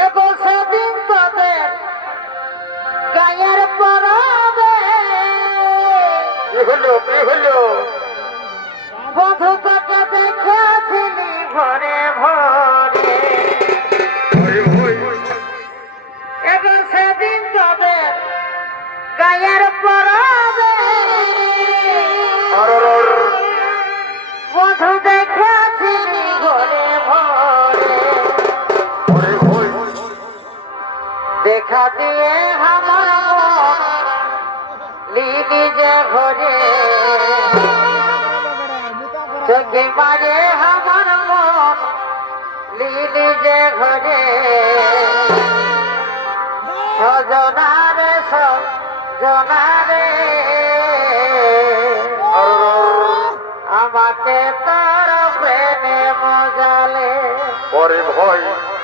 এগো সেদিন তোদের গায়ের পরবে। কি হলো কি হলো বধু তোকে দেখেছিলি ভরে ভরে ওই ওই। সেদিন তোদের গায়ের পরবে। দেখা দিয়ে আমার যে ঘরে চোখে মারে আমার মন লিলি যে ঘরে সজনারে সজনারে আমাকে তোর প্রেমে মজালে। ওরে ভয়